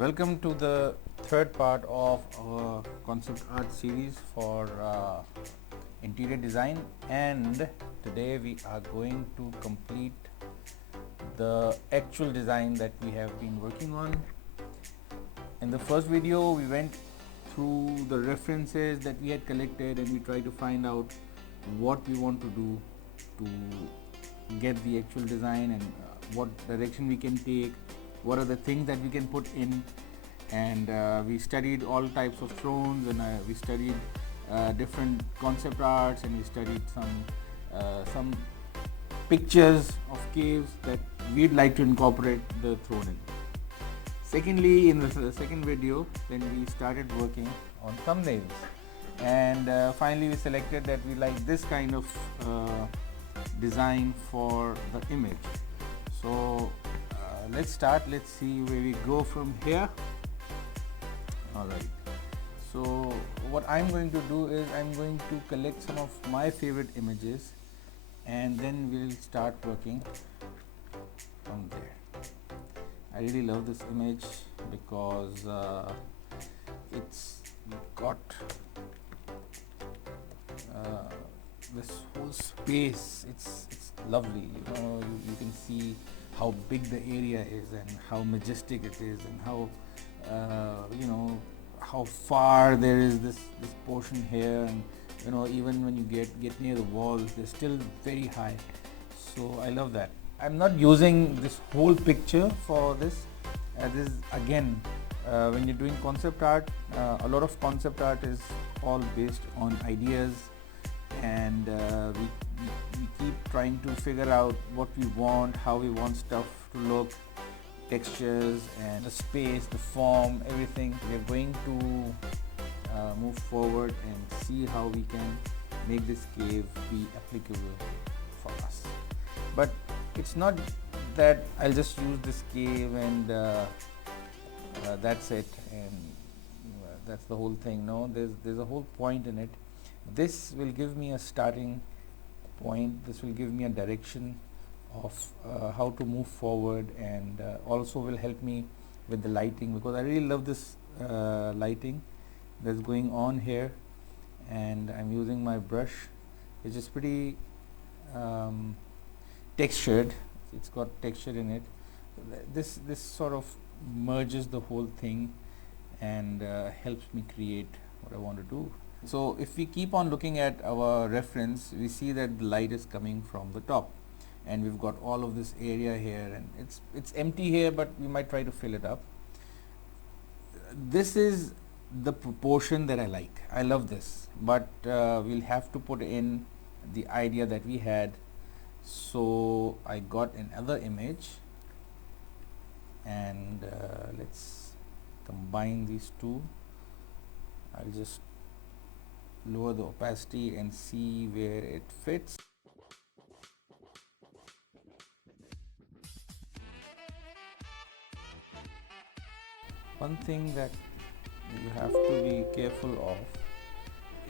Welcome to the third part of our concept art series for interior design, and today we are going to complete the actual design that we have been working on. In the first video we went through the references that we had collected and we tried to find out what we want to do to get the actual design and what direction we can take, what are the things that we can put in, and we studied all types of thrones, and we studied different concept arts, and we studied some pictures of caves that we'd like to incorporate the throne in. Secondly, in the second video, then we started working on thumbnails, and finally we selected that we like this kind of design for the image. So let's start. Let's see where we go from here. Alright, so what I'm going to do is I'm going to collect some of my favorite images, and then we'll start working from there. I really love this image because it's got this whole space. It's lovely, you can see how big the area is and how majestic it is, and how how far there is this portion here, and even when you get near the walls, they're still very high. So I love that. I'm not using this whole picture for this. This is again, when you're doing concept art, a lot of concept art is all based on ideas, and we keep trying to figure out what we want, how we want stuff to look, textures and the space, the form, everything. We're going to move forward and see how we can make this cave be applicable for us. But it's not that I'll just use this cave and that's it, and that's the whole thing. No, there's a whole point in it. This will give me a starting point. This will give me a direction of how to move forward, and also will help me with the lighting, because I really love this lighting that's going on here, and I'm using my brush, which is pretty textured. It's got texture in it. This sort of merges the whole thing and helps me create what I want to do. So if we keep on looking at our reference, we see that the light is coming from the top, and we've got all of this area here, and it's empty here, but we might try to fill it up. This is the proportion that I like. I love this, but we'll have to put in the idea that we had. So I got another image, and let's combine these two. I'll just lower the opacity and see where it fits. One thing that you have to be careful of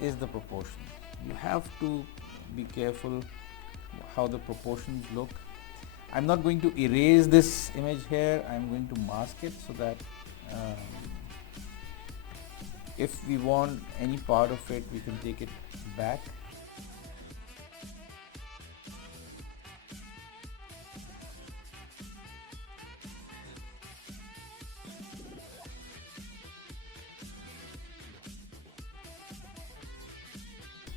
is the proportion. You have to be careful how the proportions look. I'm not going to erase this image here. I'm going to mask it so that if we want any part of it, we can take it back.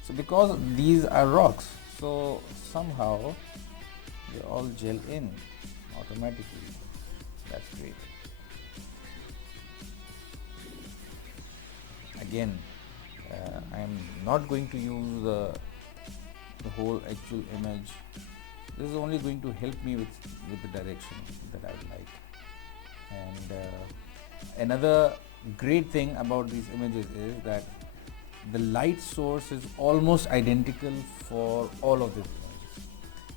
So because these are rocks, so somehow they all gel in automatically. That's great. Again, I'm not going to use the whole actual image. This is only going to help me with the direction that I like. And another great thing about these images is that the light source is almost identical for all of these images,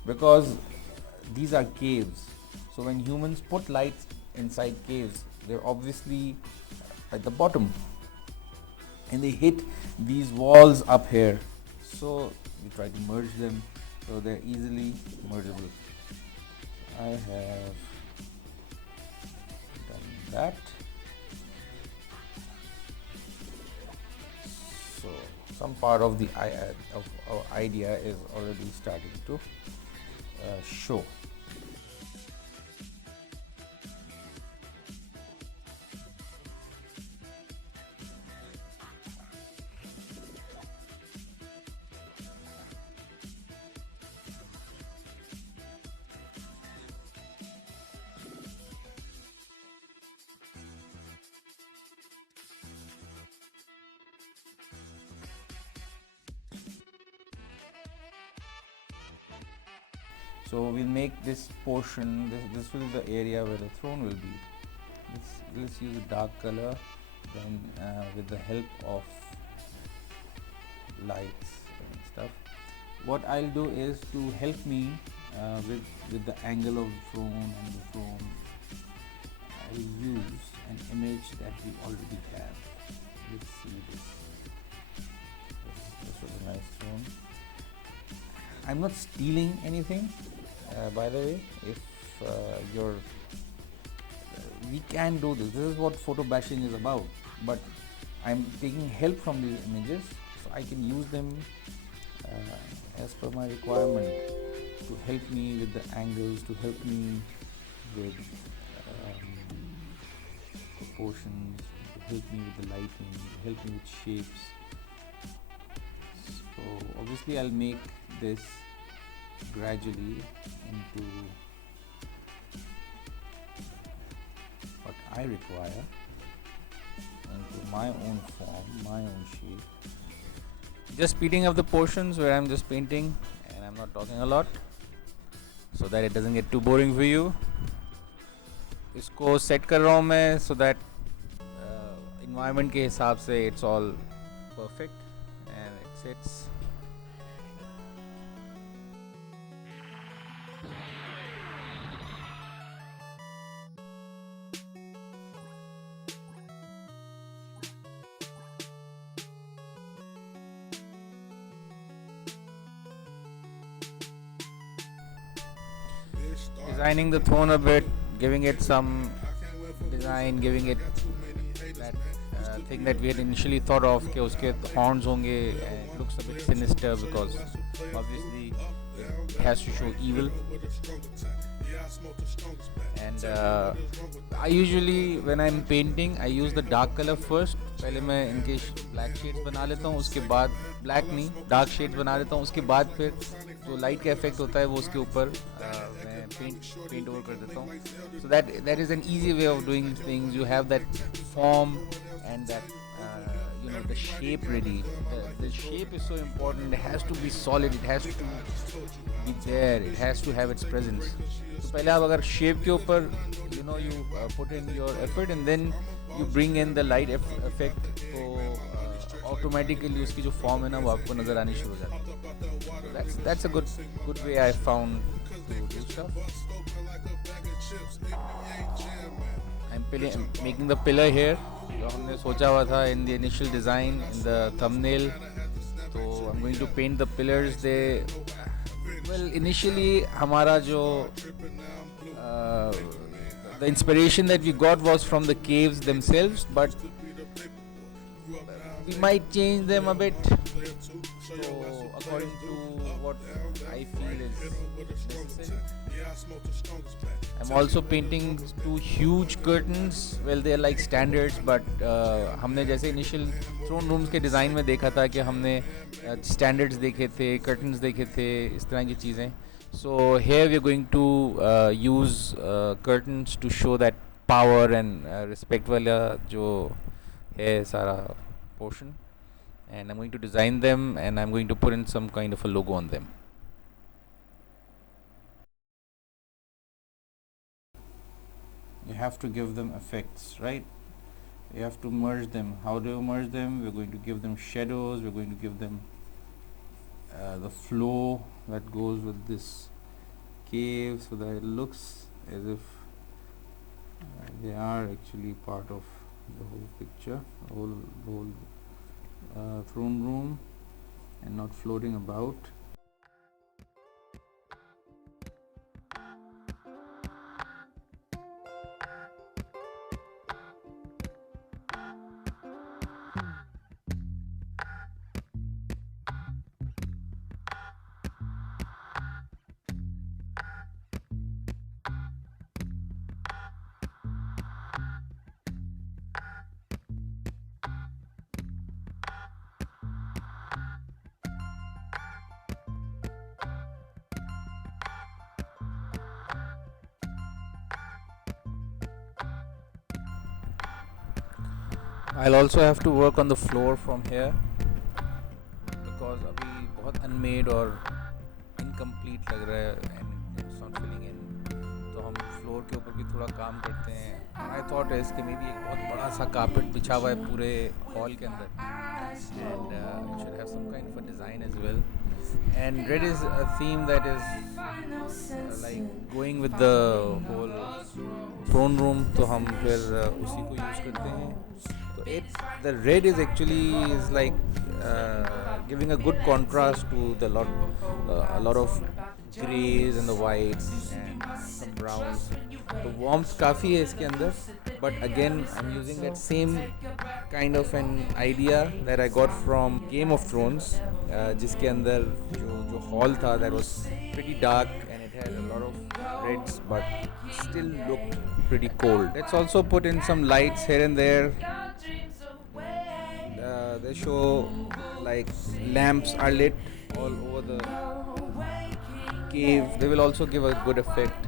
because these are caves. So when humans put lights inside caves, they're obviously at the bottom, and they hit these walls up here. So we try to merge them so they're easily mergeable. I have done that. some part of the of our idea is already starting to show. So we'll make this portion, this will be the area where the throne will be. Let's use a dark color, then with the help of lights and stuff. What I'll do is to help me with the angle of the throne and the throne, I'll use an image that we already have. Let's see this. This was a nice throne. I'm not stealing anything, by the way. If we can do this. This is what photo bashing is about. But I'm taking help from these images, so I can use them as per my requirement to help me with the angles, to help me with proportions, to help me with the lighting, to help me with shapes. So obviously I'll make this gradually into what I require, into my own form, my own shape. Just speeding up the portions where I'm just painting and I'm not talking a lot, so that it doesn't get too boring for you. इसको set कर रहा हूँ मैं so that environment के हिसाब से it's all perfect and it sits. Designing the throne a bit, giving it some design, giving it that thing that we had initially thought of कि उसके horns होंगे, and it looks a bit sinister because obviously it has to show evil. And I usually when I'm painting I use the dark color first. पहले मैं इनके black shades बना लेता हूँ, उसके बाद black नहीं dark shades बना लेता हूँ, उसके बाद फिर जो light का effect होता है वो उसके ऊपर मैं paint over कर देता हूँ. So that is an easy way of doing things. You have that form and that the shape ready. The shape is so important. It has to be solid. It has to be there. It has to have its presence. So पहले आप अगर shape के ऊपर you put in your effort and then you bring in the light effect, तो automatically उसकी जो form है ना वो आपको नजर आनी शुरू हो जाती है. That's a good way I found to do stuff. I'm making the pillar here. जो हमने सोचा हुआ था in the initial design, in the thumbnail. So I'm going to paint the pillars. Initially हमारा जो the inspiration that we got was from the caves themselves, but we might change them a bit. So according to what I feel is necessary. I'm also painting two huge curtains. Well, they're like standards, but हमने जैसे initial throne rooms के design में देखा था कि हमने standards देखे थे, curtains देखे थे, इस तरह की चीज़ें. So here we're going to use curtains to show that power and respect वाला जो है सारा portion. And I'm going to design them and I'm going to put in some kind of a logo on them. You have to give them effects, right? You have to merge them. How do you merge them? We're going to give them shadows. We're going to give them the flow that goes with this cave, so that it looks as if they are actually part of the whole picture, the whole throne room, and not floating about. I'll also have to work on the floor from here because अभी बहुत unmade और incomplete लग रहा है and it's not filling in. तो हम floor के ऊपर भी थोड़ा काम करते हैं. My thought is कि maybe एक बहुत बड़ा सा carpet बिछा हुआ है पूरे hall के अंदर and it should have some kind of a design as well. And red is a theme that is like going with the whole throne room. तो हम फिर उसी को यूज़ करते हैं. So the red is actually is like giving a good contrast to the a lot of greys and the whites and some browns. तो warmth काफ़ी है इसके अंदर, but again I'm using that same kind of an idea that I got from Game of Thrones, जिसके अंदर जो hall था that was pretty dark and it had a lot of reds but still looked pretty cold. Let's also put in some lights here and there. They show like lamps are lit all over the cave. They will also give a good effect.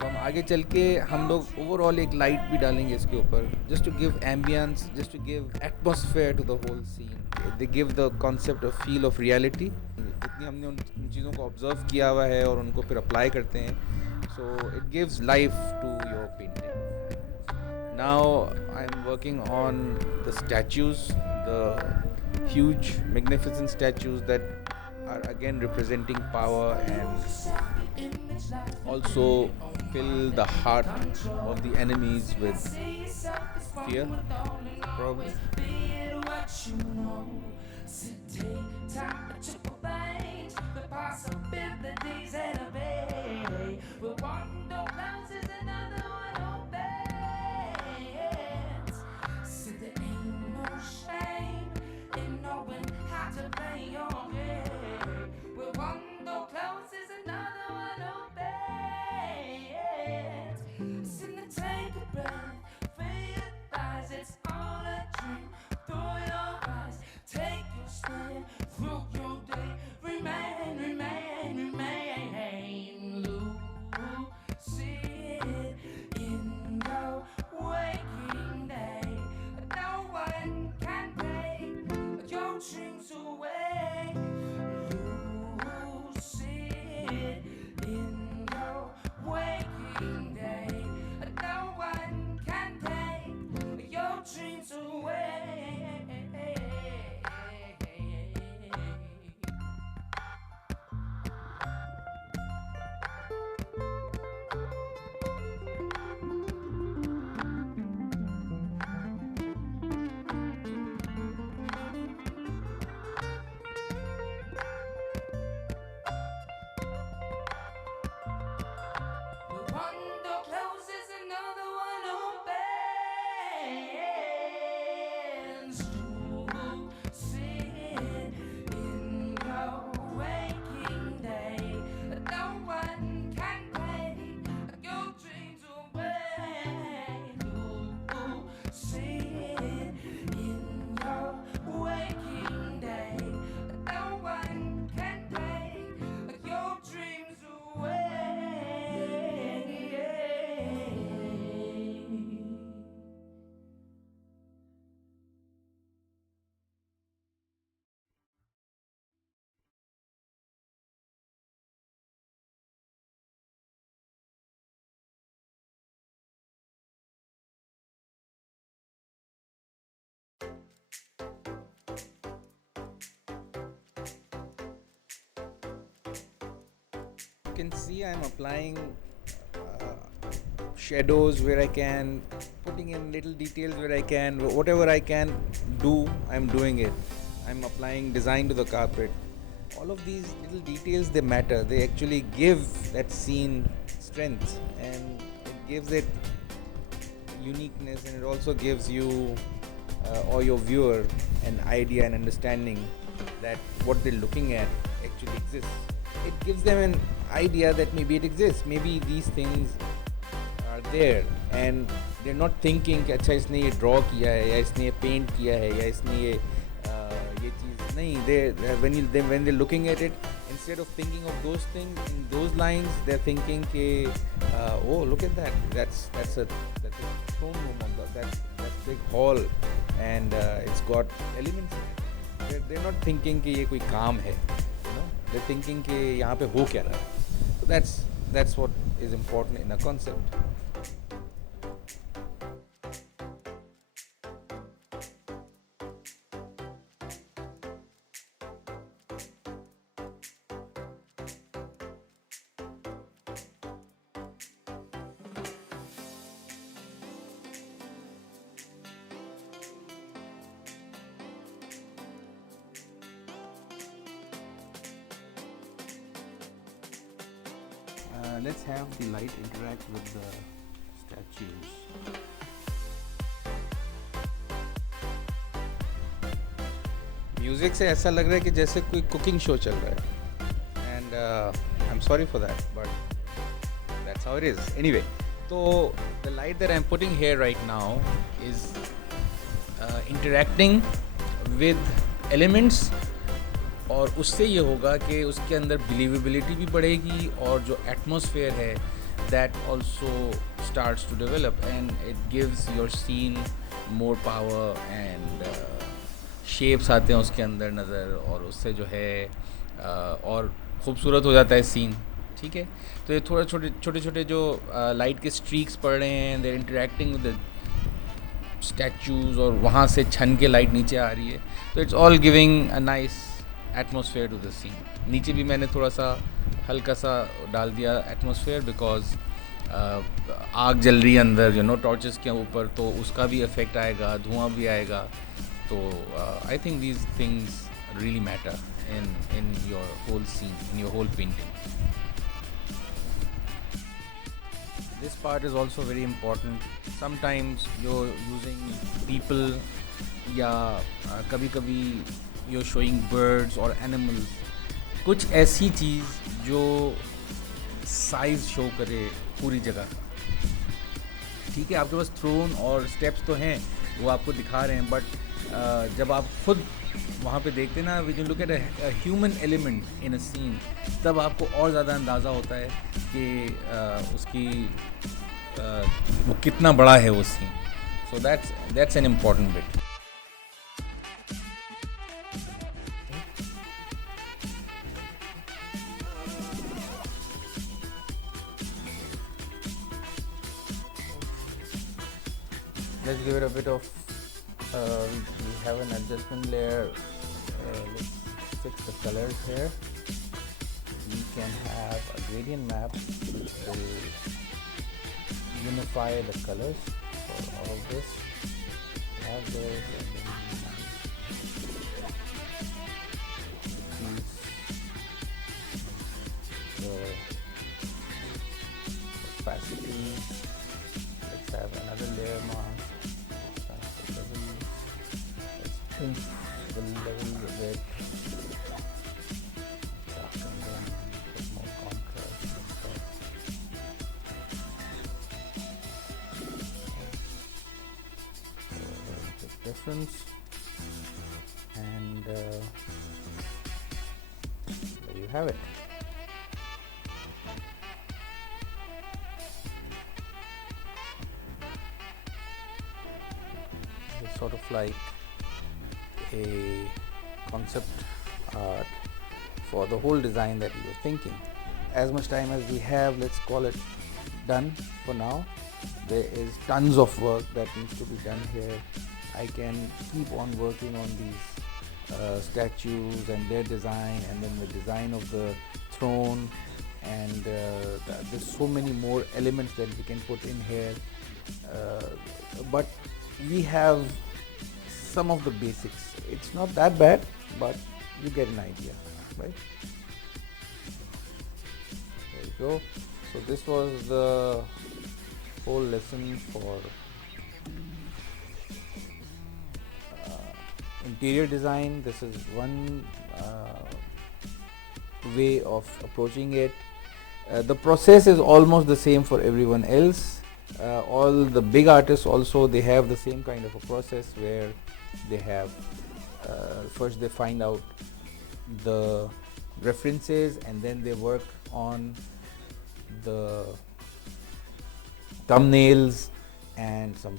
तो हम आगे चल के हम लोग overall एक light भी डालेंगे इसके ऊपर just to give ambience, just to give atmosphere to the whole scene. They give the concept of feel of reality. जितनी हमने उन चीज़ों को ऑब्जर्व किया हुआ है और उनको फिर अप्लाई करते हैं, so it gives life to your painting. Now I'm working on the statues, the huge magnificent statues that are again representing power and also fill the heart of the enemies with fear, probably. You can see I'm applying shadows where I can, putting in little details where I can, whatever I can do, I'm doing it. I'm applying design to the carpet. All of these little details, they matter. They actually give that scene strength and it gives it uniqueness, and it also gives you or your viewer an idea and understanding that what they're looking at actually exists. It gives them an idea that maybe it exists, maybe these things are there and they're not thinking कि अच्छा इसने ये draw किया है या इसने ये paint किया है या इसने ये चीज़ नहीं. They when they're looking at it, instead of thinking of those things in those lines, they're thinking कि oh, look at that, that's a throne room, that's big hall, and it's got elements in it. They're not thinking कि ये कोई काम है, you know. They're thinking कि यहाँ पे हो क्या रहा है. So that's what is important in a concept. Let's have the light interact with the statues. Music से ऐसा लग रहा है कि जैसे कोई कुकिंग शो चल रहा है, and I am sorry for that, but that's how it is. Anyway, तो the light that I am putting here right now is interacting with elements, और उससे ये होगा कि उसके अंदर बिलीवेबिलिटी भी बढ़ेगी, और जो एटमॉस्फेयर है that also starts to develop, and it gives your scene more power, and shapes आते हैं उसके अंदर नज़र, और उससे जो है और ख़ूबसूरत हो जाता है सीन. ठीक है, तो ये थोड़ा छोटे छोटे जो लाइट के स्ट्रीक्स पड़ रहे हैं, देर इंटरेक्टिंग विद द स्टैचूज़, और वहाँ से छन के लाइट नीचे आ रही है, तो it's all giving a nice atmosphere to the scene. नीचे भी मैंने थोड़ा सा हल्का सा डाल दिया एटमॉस्फेयर, बिकॉज आग जल रही है अंदर, यू नो, टॉर्चेस के ऊपर, तो उसका भी इफ़ेक्ट आएगा, धुआं भी आएगा. तो I think these things really matter in your whole scene, in your whole painting. This part is also very important. Sometimes you're using people, या कभी कभी you're showing birds or animals, कुछ ऐसी चीज़ जो साइज शो करे पूरी जगह का. ठीक है, आपके पास थ्रोन और स्टेप्स तो हैं, वो आपको दिखा रहे हैं, बट जब आप खुद वहाँ पे देखते ना, we can look at a human element in a scene, तब आपको और ज़्यादा अंदाज़ा होता है कि उसकी वो कितना बड़ा है वो scene. So that's an important bit. Let's give it a bit of we have an adjustment layer. Let's fix the colors here. We can have a gradient map which will unify the colors for all of this. Have this, and then the opacity. Let's have another layer mask. The level a bit, and then put more contrast and stuff. So there's the difference, and there you have it. It's sort of like a concept art for the whole design that we were thinking. As much time as we have, let's call it done for now. There is tons of work that needs to be done here. I can keep on working on these statues and their design, and then the design of the throne, and there's so many more elements that we can put in here, but we have some of the basics. It's not that bad, but you get an idea, right? There you go. So this was the whole lesson for interior design. This is one way of approaching it. The process is almost the same for everyone else. All the big artists also, they have the same kind of a process where they have first they find out the references, and then they work on the thumbnails and some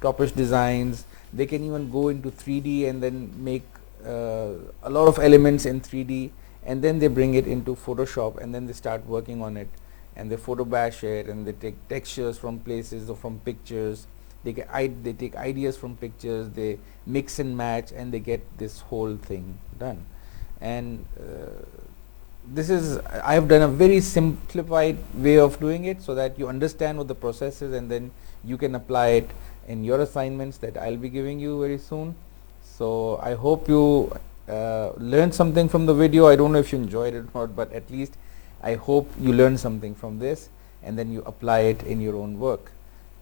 topish designs. They can even go into 3D and then make a lot of elements in 3D, and then they bring it into Photoshop, and then they start working on it, and they photo bash it, and they take textures from places or from pictures. They take ideas from pictures, they mix and match, and they get this whole thing done. And this is, I have done a very simplified way of doing it so that you understand what the process is, and then you can apply it in your assignments that I'll be giving you very soon. So I hope you learned something from the video. I don't know if you enjoyed it or not, but at least I hope you learned something from this, and then you apply it in your own work.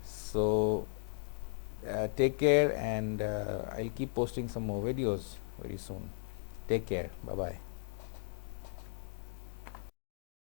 So take care, and I'll keep posting some more videos very soon. Take care. Bye bye.